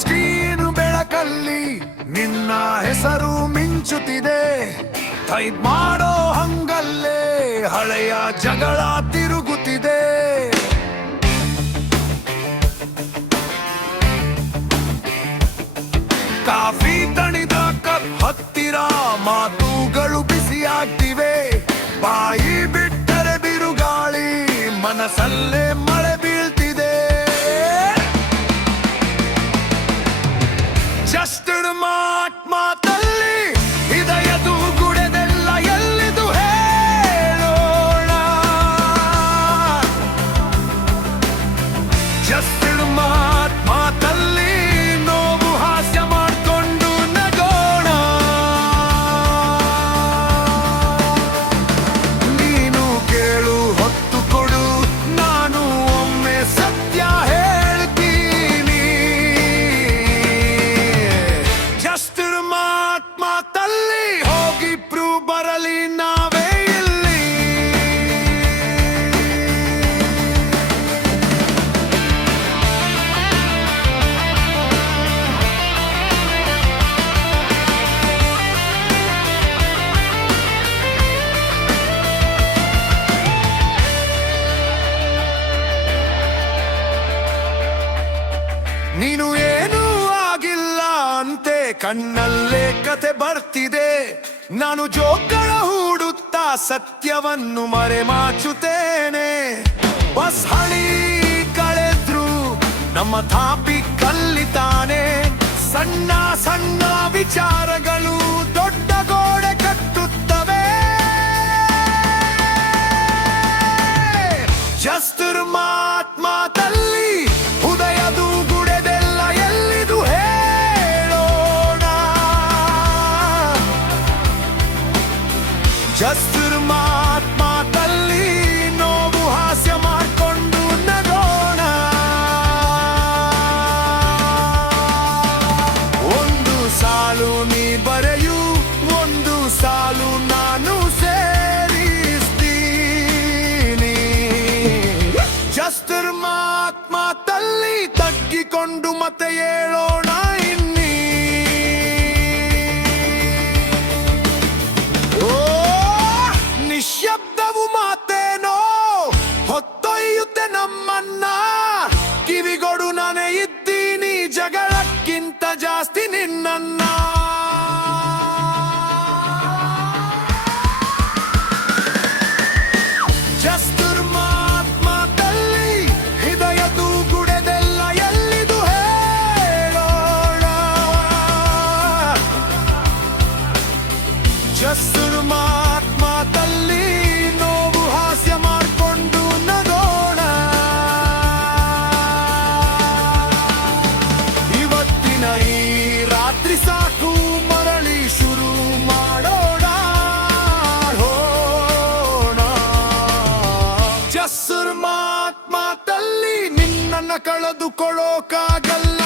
Screen ಬೆಳಕಲ್ಲಿ ನಿನ್ನ ಹೆಸರು ಮಿಂಚುತ್ತಿದೆ. Type ಮಾಡೋ ಹಂಗಲ್ಲೇ ಹಳೆಯ ಜಗಳ ತಿರುಗುತ್ತಿದೆ. ಕಾಫಿ ತಣಿದ ಕಪ್ ಹತ್ತಿರ ಮಾತುಗಳು ಬಿಸಿಯಾಗ್ತಿವೆ. ಬಾಯಿ ಬಿಟ್ಟರೆ ಬಿರುಗಾಳಿ, ಮನಸ್ಸಲ್ಲೇ ಮಳೆ ಬೀಳ್ತಿದೆ. ಜಸ್ಟ್ ಮಾತಲ್ಲಿ ಹೃದಯದು ಗುಡೆದೆಲ್ಲ ಎಲ್ಲಿದು ಹೇಳೋಣ. ಜಸ್ಟ್ ಮಾತಲ್ಲಿ ನೋವು ಹಾಸ್ಯ ಮಾಡ್ಕೊಂಡು ನಗೋಣ. ನೀನು ಕೇಳು ಹೊತ್ತು ಕೊಡು, ನಾನು ಒಮ್ಮೆ ಸತ್ಯ ಹೇಳ್ತೀನಿ. ಜಸ್ಟ್ ಮಾತಲ್ಲಿ ಹೋಗಿಬ್ರು ಬರಲಿ ನಾವೇ ಇಲ್ಲಿ. ನೀನು ಏನೂ ಆಗಿಲ್ಲ ಅಂತೆ ಕಣ್ಣಲ್ಲೇ ಕತೆ ಬರ್ತಿದೆ. ನಾನು ಜೋಗಳ ಹೂಡುತ್ತಾ ಸತ್ಯವನ್ನು ಮರೆಮಾಚುತ್ತೇನೆ. ಬಸ್ ಹಳಿ ಕಳೆದ್ರು ನಮ್ಮ ತಾಪಿ ಕಲ್ಲಿತಾನೆ. ಸಣ್ಣ ಸಣ್ಣ ವಿಚಾರಗಳು ದೊಡ್ಡ ಗೋಡೆ ಕಟ್ಟುತ್ತವೆ. ಜಸ್ಟ್ ಮಾತಲ್ಲಿ ಹೃದಯದು ಗುಡೆದೆಲ್ಲ ಎಲ್ಲಿದು ಹೇಳೋಣ. ಜಸ್ಟ್ ಮಾತಲ್ಲಿ ನೋವು ಹಾಸ್ಯ ಮಾಡ್ಕೊಂಡು ನಗೋಣ. ಒಂದು ಸಾಲು ನೀ ಬರೆಯು, ಒಂದು ಸಾಲು ನಾನು ಸೇರಿಸ್ತೀನಿ. ಜಸ್ಟ್ ಮಾತಲ್ಲಿ ತಗ್ಗಿಕೊಂಡು ಮತ್ತೆ ಹೇಳೋಣ ಇನ್ನೀ. ಓ ನಿಶ್ಶಬ್ದವು ಮಾತೇನೋ ಹೊತ್ತೊಯ್ಯುತ್ತೆ ನಮ್ಮನ್ನ. ಕಿವಿಗೊಡು ನಾನೇ ಇದ್ದೀನಿ ಜಗಳಕ್ಕಿಂತ ಜಾಸ್ತಿ ನಿನ್ನನ್ನ. ಜಸ್ಟ್ ಮಾತಲ್ಲಿ ಹೃದಯದು ಗುಡೆದೆಲ್ಲ ಎಲ್ಲಿದು ಹೇಳೋಣ. ಜಸ್ಟ್ ಮಾತಲ್ಲಿ ನೋವು ಹಾಸ್ಯ ಮಾಡ್ಕೊಂಡು ನಗೋಣ. ಇವತ್ತಿನ ಈ ರಾತ್ರಿ ಸಾಕು, ಮರಳಿ ಶುರು ಮಾಡೋಣ. ಜಸ್ಟ್ ಮಾತಲ್ಲಿ ನಿನ್ನನ್ನು ಕಳೆದುಕೊಳ್ಳೋಕಾಗಲ್ಲ.